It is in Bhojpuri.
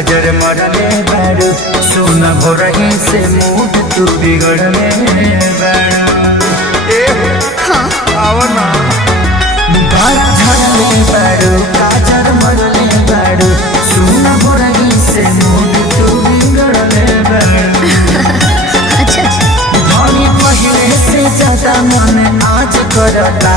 काजर मरले बारू सुन भोरही से मूड तू बिगड़ले बारू हाँ आवना बारा झड़ले बारू काजर मरले बारू सुन भोरही से मूड तू बिगड़ले बारू अच्छा धनी पहले से ज्यादा मन आज करता